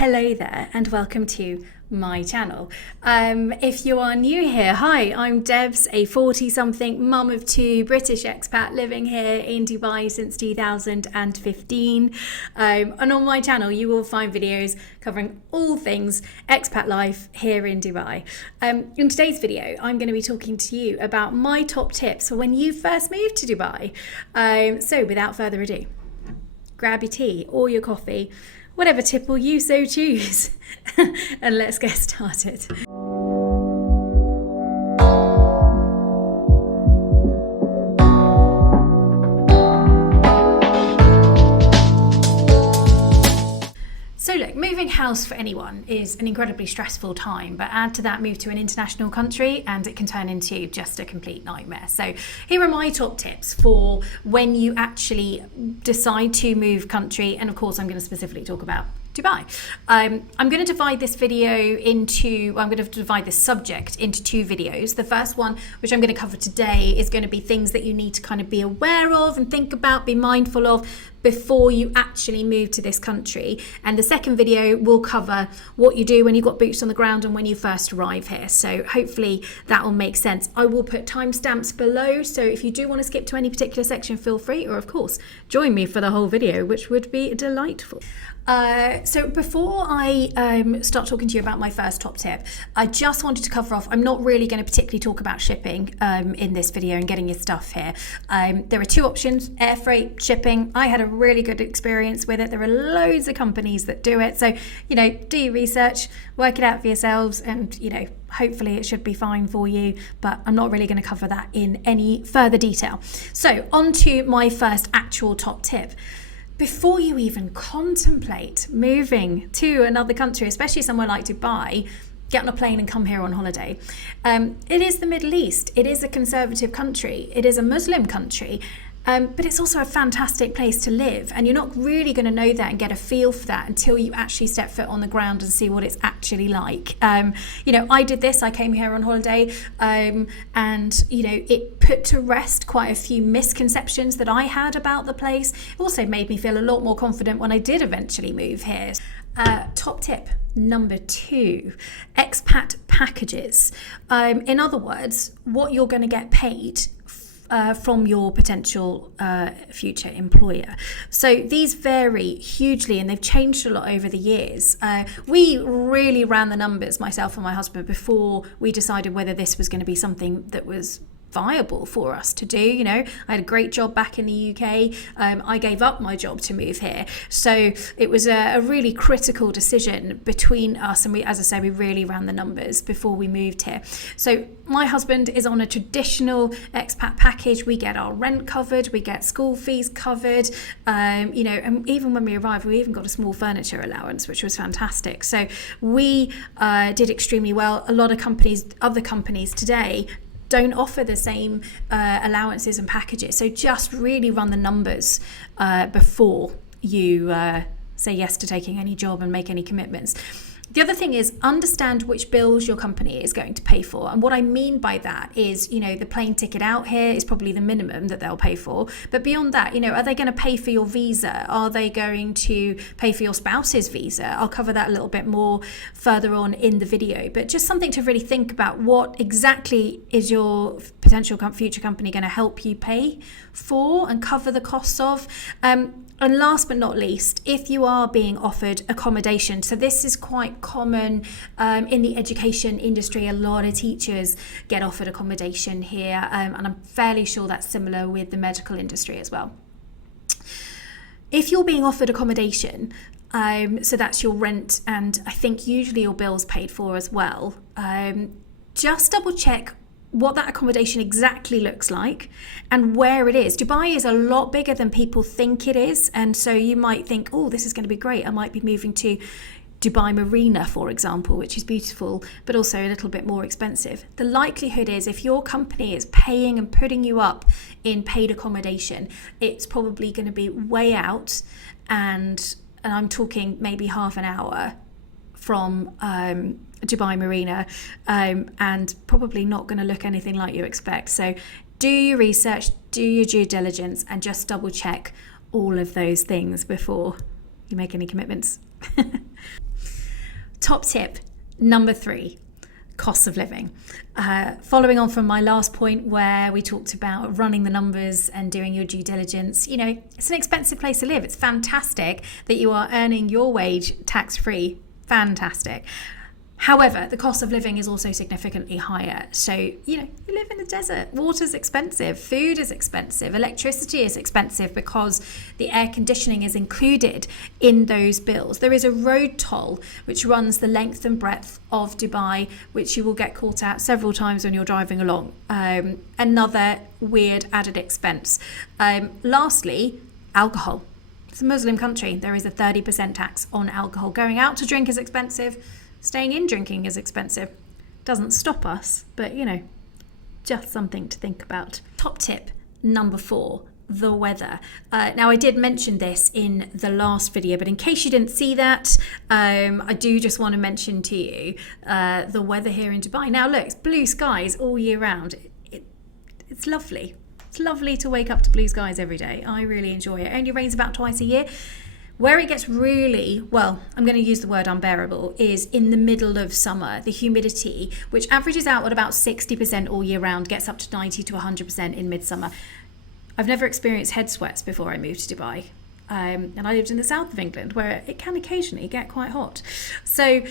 Hello there and welcome to my channel. If you are new here, hi, I'm Debs, a 40-something mum of two, British expat living here in Dubai since 2015. And on my channel you will find videos covering all things expat life here in Dubai. In today's video I'm going to be talking to you about my top tips for when you first moved to Dubai. So without further ado, grab your tea or your coffee, whatever tipple you so choose, and let's get started. So look, moving house for anyone is an incredibly stressful time, but add to that move to an international country and it can turn into just a complete nightmare. So here are my top tips for when you actually decide to move country, and of course I'm going to specifically talk about Dubai. I'm going to divide this subject into two videos. The first one, which I'm going to cover today, is going to be things that you need to kind of be aware of and think about, be mindful of before you actually move to this country. And the second video will cover what you do when you've got boots on the ground and when you first arrive here. So hopefully that will make sense. I will put timestamps below, so if you do want to skip to any particular section, feel free, or of course join me for the whole video, which would be delightful. So before I start talking to you about my first top tip, I just wanted to cover off, I'm not really going to particularly talk about shipping in this video and getting your stuff here. There are two options: air freight, shipping. I had a really good experience with it. There are loads of companies that do it. So, do your research, work it out for yourselves, and, hopefully it should be fine for you, but I'm not really going to cover that in any further detail. So on to my first actual top tip. Before you even contemplate moving to another country, especially somewhere like Dubai, get on a plane and come here on holiday. It is the Middle East. It is a conservative country. It is a Muslim country. But it's also a fantastic place to live, and you're not really going to know that and get a feel for that until you actually step foot on the ground and see what it's actually like. I did this. I came here on holiday, and it put to rest quite a few misconceptions that I had about the place. It also made me feel a lot more confident when I did eventually move here. Top tip number 2, expat packages. In other words, what you're going to get paid from your potential future employer. So these vary hugely, and they've changed a lot over the years. We really ran the numbers, myself and my husband, before we decided whether this was going to be something that was viable for us to do. I had a great job back in the UK. I gave up my job to move here, so it was a really critical decision between us, and we really ran the numbers before we moved here. So my husband is on a traditional expat package. We get our rent covered, we get school fees covered, and even when we arrived, we even got a small furniture allowance, which was fantastic. So we did extremely well. A lot of other companies today don't offer the same allowances and packages. So just really run the numbers before you say yes to taking any job and make any commitments. The other thing is understand which bills your company is going to pay for. And what I mean by that is, the plane ticket out here is probably the minimum that they'll pay for. But beyond that, are they going to pay for your visa? Are they going to pay for your spouse's visa? I'll cover that a little bit more further on in the video. But just something to really think about: what exactly is your potential future company going to help you pay for and cover the costs of? And last but not least, if you are being offered accommodation, so this is quite common in the education industry. A lot of teachers get offered accommodation here, and I'm fairly sure that's similar with the medical industry as well. If you're being offered accommodation, so that's your rent, and I think usually your bills paid for as well, just double check what that accommodation exactly looks like and where it is. Dubai is a lot bigger than people think it is, and so you might think, oh, this is going to be great. I might be moving to Dubai Marina, for example, which is beautiful, but also a little bit more expensive. The likelihood is if your company is paying and putting you up in paid accommodation, it's probably going to be way out, and I'm talking maybe half an hour from Dubai Marina, and probably not going to look anything like you expect. So do your research, do your due diligence, and just double check all of those things before you make any commitments. Top tip number 3, cost of living. Following on from my last point where we talked about running the numbers and doing your due diligence, it's an expensive place to live. It's fantastic that you are earning your wage tax-free. Fantastic. However, the cost of living is also significantly higher. So, you live in the desert. Water's expensive. Food is expensive. Electricity is expensive because the air conditioning is included in those bills. There is a road toll which runs the length and breadth of Dubai, which you will get caught at several times when you're driving along. Another weird added expense. Lastly, alcohol. It's a Muslim country. There is a 30% tax on alcohol. Going out to drink is expensive. Staying in drinking is expensive. Doesn't stop us, but just something to think about. Top tip number 4, the weather. Now, I did mention this in the last video, but in case you didn't see that, I do just want to mention to you the weather here in Dubai. Now, look, it's blue skies all year round. It's lovely. It's lovely to wake up to blue skies every day. I really enjoy it. It only rains about twice a year. Where it gets really, I'm going to use the word unbearable, is in the middle of summer. The humidity, which averages out at about 60% all year round, gets up to 90 to 100% in midsummer. I've never experienced head sweats before I moved to Dubai. And I lived in the south of England where it can occasionally get quite hot. So,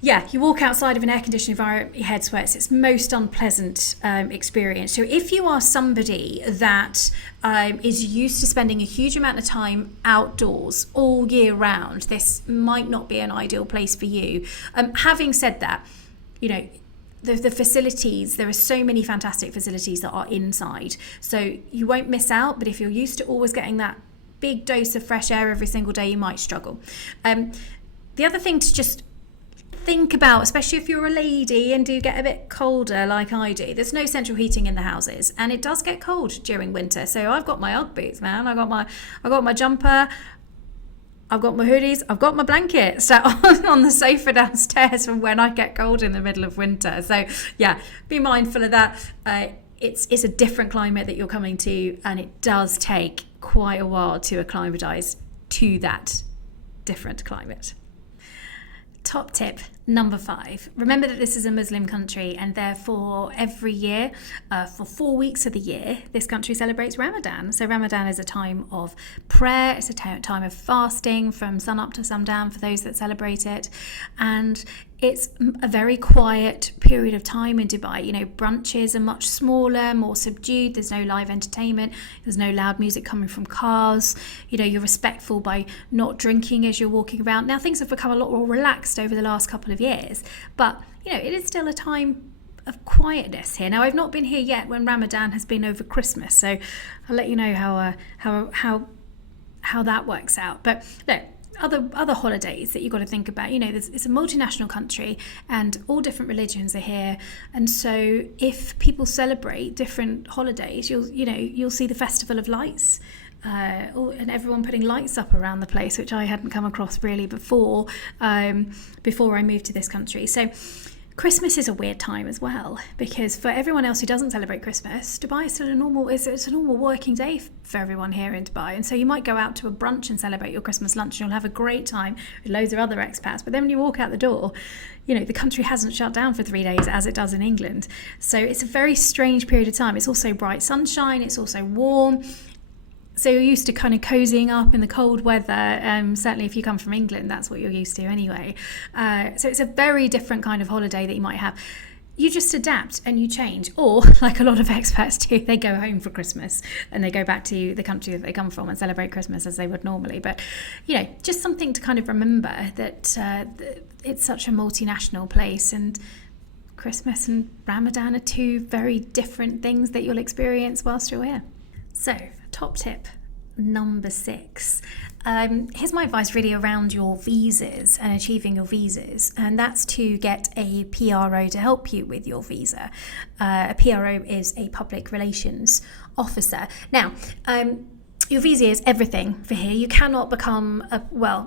you walk outside of an air-conditioned environment, your head sweats. It's most unpleasant experience. So if you are somebody that is used to spending a huge amount of time outdoors all year round, this might not be an ideal place for you. Having said that, the facilities, there are so many fantastic facilities that are inside. So you won't miss out, but if you're used to always getting that big dose of fresh air every single day, you might struggle. The other thing to just think about, especially if you're a lady and do get a bit colder like I do, there's no central heating in the houses and it does get cold during winter. So I've got my Ugg boots, man. I got my jumper, I've got my hoodies, I've got my blanket sat on the sofa downstairs from when I get cold in the middle of winter. So be mindful of that. It's a different climate that you're coming to, and it does take quite a while to acclimatise to that different climate. Top tip number 5. Remember that this is a Muslim country, and therefore every year, for 4 weeks of the year, this country celebrates Ramadan. So Ramadan is a time of prayer. It's a time of fasting from sun up to sundown for those that celebrate it. And it's a very quiet period of time in Dubai. Brunches are much smaller, more subdued. There's no live entertainment. There's no loud music coming from cars. You're respectful by not drinking as you're walking around. Now, things have become a lot more relaxed over the last couple of years, but it is still a time of quietness here. Now, I've not been here yet when Ramadan has been over Christmas, so I'll let you know how that works out. But look, other holidays that you've got to think about. It's a multinational country and all different religions are here, and so if people celebrate different holidays, you'll see the Festival of Lights, and everyone putting lights up around the place, which I hadn't come across really before I moved to this country. So Christmas is a weird time as well, because for everyone else who doesn't celebrate Christmas, Dubai is still it's a normal working day for everyone here in Dubai. And so you might go out to a brunch and celebrate your Christmas lunch and you'll have a great time with loads of other expats. But then when you walk out the door, the country hasn't shut down for 3 days as it does in England. So it's a very strange period of time. It's also bright sunshine. It's also warm. So you're used to kind of cozying up in the cold weather. Certainly if you come from England, that's what you're used to anyway. So it's a very different kind of holiday that you might have. You just adapt and you change. Or, like a lot of expats do, they go home for Christmas and they go back to the country that they come from and celebrate Christmas as they would normally. But, just something to kind of remember that it's such a multinational place, and Christmas and Ramadan are 2 very different things that you'll experience whilst you're here. So, top tip number 6. Here's my advice really around your visas and achieving your visas, and that's to get a PRO to help you with your visa. A PRO is a public relations officer. Now, your visa is everything for here. You cannot become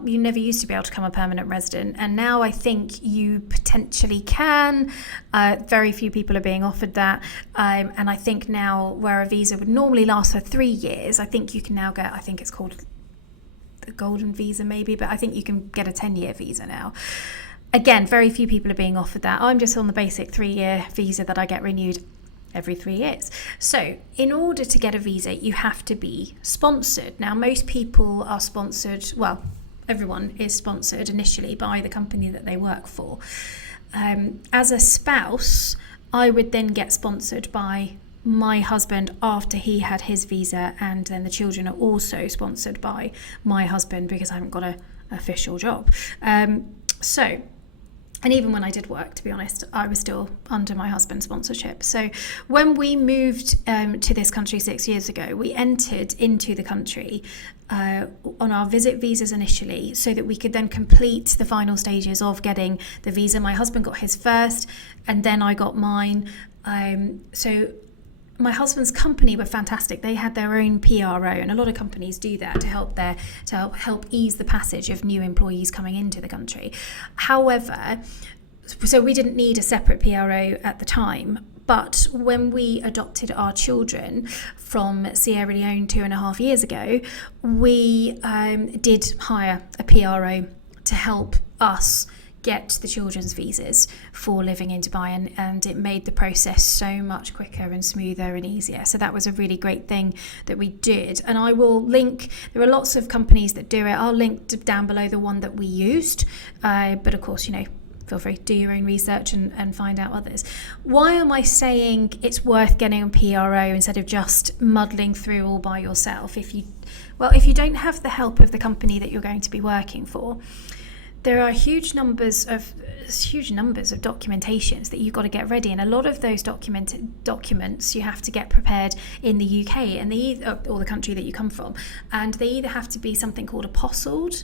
you never used to be able to become a permanent resident, and now I think you potentially can. Very few people are being offered that, and I think now where a visa would normally last for 3 years, I think you can now get, I think it's called the golden visa maybe, but I think you can get a 10-year visa now. Again, very few people are being offered that. I'm just on the basic 3-year visa that I get renewed every 3 years. So in order to get a visa, you have to be sponsored. Now, most people are sponsored, well, everyone is sponsored initially by the company that they work for. As a spouse, I would then get sponsored by my husband after he had his visa, and then the children are also sponsored by my husband because I haven't got an official job. And even when I did work, to be honest, I was still under my husband's sponsorship. So when we moved to this country 6 years ago, we entered into the country on our visit visas initially so that we could then complete the final stages of getting the visa. My husband got his first and then I got mine. So my husband's company were fantastic. They had their own PRO, and a lot of companies do that to help ease the passage of new employees coming into the country. However, so we didn't need a separate PRO at the time. But when we adopted our children from Sierra Leone 2.5 years ago, we did hire a PRO to help us get the children's visas for living in Dubai, and it made the process so much quicker and smoother and easier. So that was a really great thing that we did, and I will link, there are lots of companies that do it. I'll link down below the one that we used, but of course, feel free to do your own research and find out others. Why am I saying it's worth getting a PRO instead of just muddling through all by yourself? If you don't have the help of the company that you're going to be working for, there are huge numbers of documentations that you've got to get ready, and a lot of those documents you have to get prepared in the UK and or the country that you come from, and they either have to be something called apostilled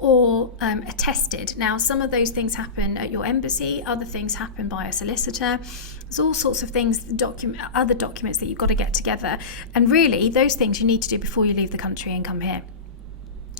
or attested. Now, some of those things happen at your embassy, other things happen by a solicitor. There's all sorts of things, other documents that you've got to get together, and really those things you need to do before you leave the country and come here.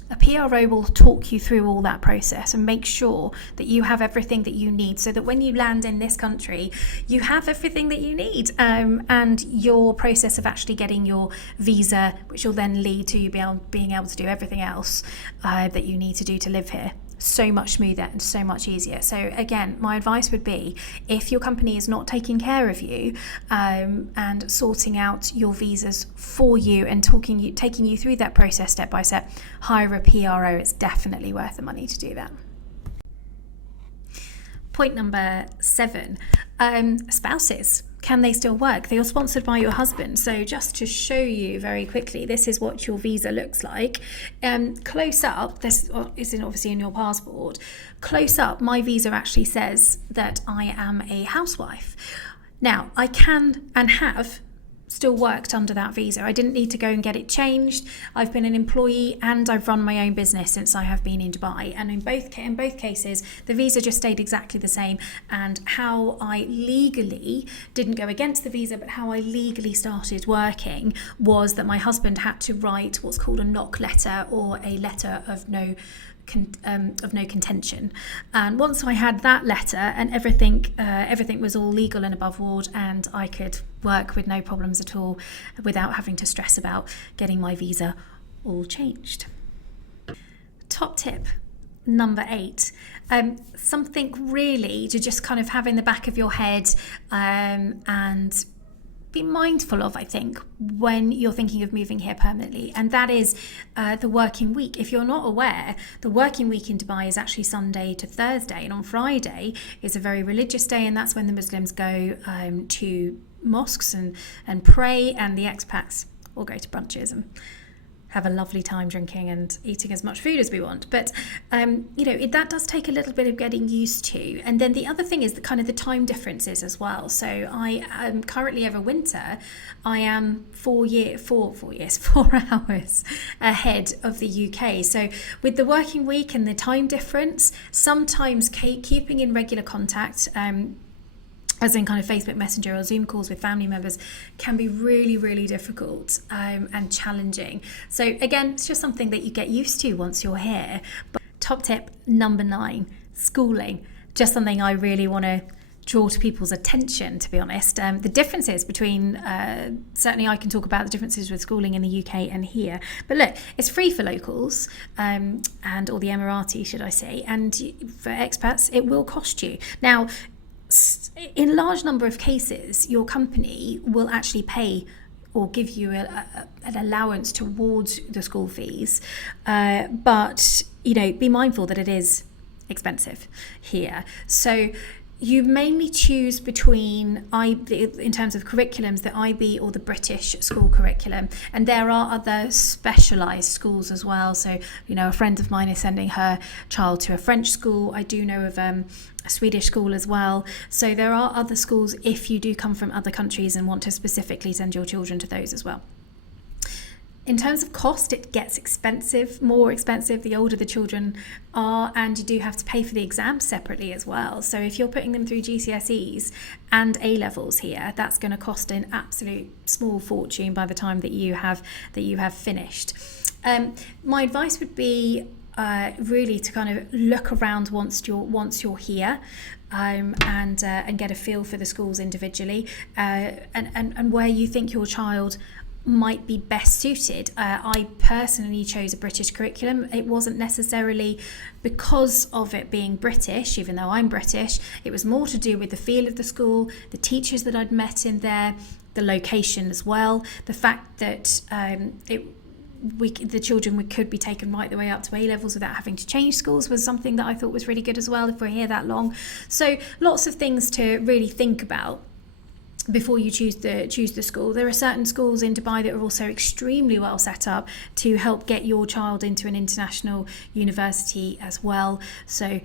A PRO will talk you through all that process and make sure that you have everything that you need, so that when you land in this country, you have everything that you need, and your process of actually getting your visa, which will then lead to you being able to do everything else that you need to do to live here, so much smoother and so much easier. So again, my advice would be, if your company is not taking care of you and sorting out your visas for you and taking you through that process step by step, hire a PRO. It's definitely worth the money to do that. Point number 7, spouses. Can they still work? They are sponsored by your husband. So just to show you very quickly, this is what your visa looks like. Close up, this is obviously in your passport. Close up, my visa actually says that I am a housewife. Now, I can and have still worked under that visa. I didn't need to go and get it changed. I've been an employee and I've run my own business since I have been in Dubai, and in both cases the visa just stayed exactly the same. And how I legally didn't go against the visa, but how I legally started working was that my husband had to write what's called a knock letter, or a letter of no contention. And once I had that letter and everything was all legal and above board, and I could work with no problems at all without having to stress about getting my visa all changed. Top tip number 8, something really to just kind of have in the back of your head and be mindful of, I think, when you're thinking of moving here permanently, and that is the working week. If you're not aware, the working week in Dubai is actually Sunday to Thursday, and on Friday is a very religious day, and that's when the Muslims go to mosques and pray, and the expats will go to brunches and have a lovely time drinking and eating as much food as we want. But that does take a little bit of getting used to. And then the other thing is the time differences as well. So I am currently, over winter, I am 4 hours ahead of the UK. So with the working week and the time difference, sometimes keeping in regular contact, as in kind of Facebook Messenger or Zoom calls with family members, can be really, really difficult and challenging. So again, it's just something that you get used to once you're here. But top tip number 9, schooling. Just something I really want to draw to people's attention, to be honest. The differences between, certainly I can talk about the differences with schooling in the UK and here. But look, it's free for locals, and or the Emirati, should I say, and for expats, it will cost you. Now, in a large number of cases, your company will actually pay or give you an allowance towards the school fees. But, be mindful that it is expensive here. So you mainly choose between, in terms of curriculums, the IB or the British school curriculum. And there are other specialised schools as well. So, a friend of mine is sending her child to a French school. I do know of a Swedish school as well. So there are other schools if you do come from other countries and want to specifically send your children to those as well. In terms of cost, it gets more expensive the older the children are, and you do have to pay for the exams separately as well. So if you're putting them through GCSEs and A-levels here, that's going to cost an absolute small fortune by the time that you have finished. My advice would be really to kind of look around once you're here, and get a feel for the schools individually, and where you think your child might be best suited. I personally chose a British curriculum. It wasn't necessarily because of it being British, even though I'm British. It was more to do with the feel of the school, the teachers that I'd met in there, the location as well, the fact that the children could be taken right the way up to A-levels without having to change schools was something that I thought was really good as well if we're here that long. So lots of things to really think about before you choose the school. There are certain schools in Dubai that are also extremely well set up to help get your child into an international university as well. So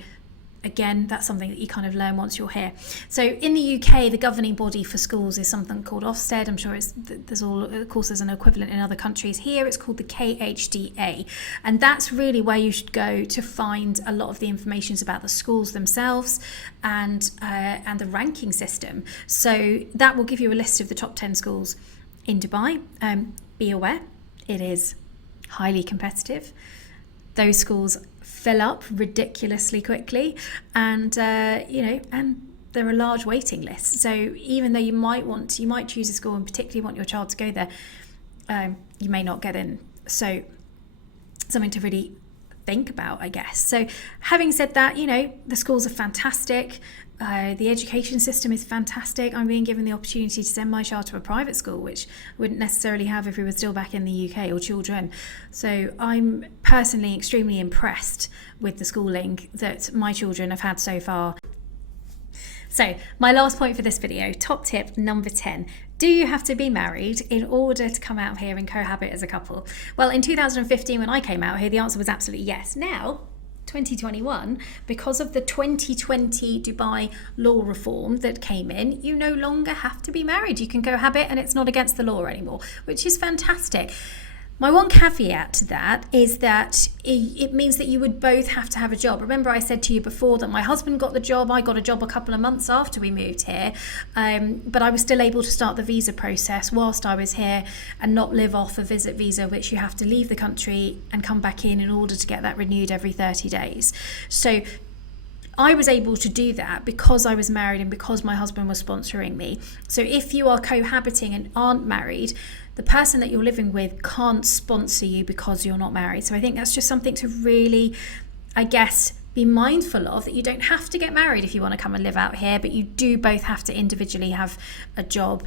again, that's something that you kind of learn once you're here. So in the UK, the governing body for schools is something called Ofsted. I'm sure of course there's an equivalent in other countries. Here it's called the KHDA, and that's really where you should go to find a lot of the information about the schools themselves and the ranking system. So that will give you a list of the top 10 schools in Dubai. Be aware, it is highly competitive. Those schools fill up ridiculously quickly, and and there are large waiting lists. So even though you might choose a school and particularly want your child to go there, you may not get in. So something to really think about, I guess. So having said that, the schools are fantastic. The education system is fantastic. I'm being given the opportunity to send my child to a private school, which I wouldn't necessarily have if we were still back in the UK, or children. So I'm personally extremely impressed with the schooling that my children have had so far. So my last point for this video, top tip number 10. Do you have to be married in order to come out here and cohabit as a couple? Well, in 2015, when I came out here, the answer was absolutely yes. Now, 2021, because of the 2020 Dubai law reform that came in, you no longer have to be married. You can cohabit and it's not against the law anymore, which is fantastic. My one caveat to that is that it means that you would both have to have a job. Remember, I said to you before that my husband got the job. I got a job a couple of months after we moved here, but I was still able to start the visa process whilst I was here and not live off a visit visa, which you have to leave the country and come back in order to get that renewed every 30 days. So I was able to do that because I was married and because my husband was sponsoring me. So if you are cohabiting and aren't married, the person that you're living with can't sponsor you because you're not married. So I think that's just something to really, I guess, be mindful of, that you don't have to get married if you want to come and live out here, but you do both have to individually have a job.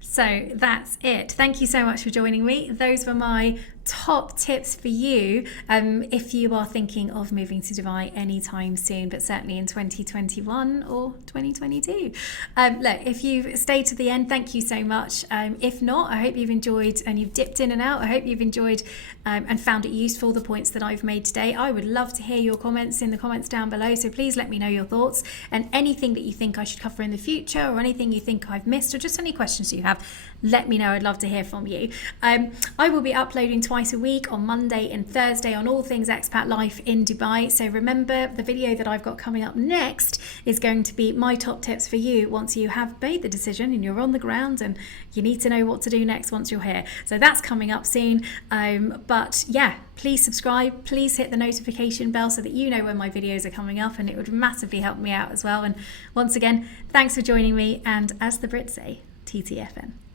So that's it. Thank you so much for joining me. Those were my top tips for you if you are thinking of moving to Dubai anytime soon, but certainly in 2021 or 2022. Look, if you've stayed to the end, thank you so much. If not, I hope you've enjoyed and you've dipped in and out. I hope you've enjoyed and found it useful, the points that I've made today. I would love to hear your comments in the comments down below, so please let me know your thoughts and anything that you think I should cover in the future, or anything you think I've missed, or just any questions you have. Let me know. I'd love to hear from you. I will be uploading twice twice a week on Monday and Thursday on all things expat life in Dubai. So remember, the video that I've got coming up next is going to be my top tips for you once you have made the decision and you're on the ground and you need to know what to do next once you're here. So that's coming up soon. But yeah, please subscribe, please hit the notification bell so that you know when my videos are coming up, and it would massively help me out as well. And once again, thanks for joining me, and as the Brits say, TTFN.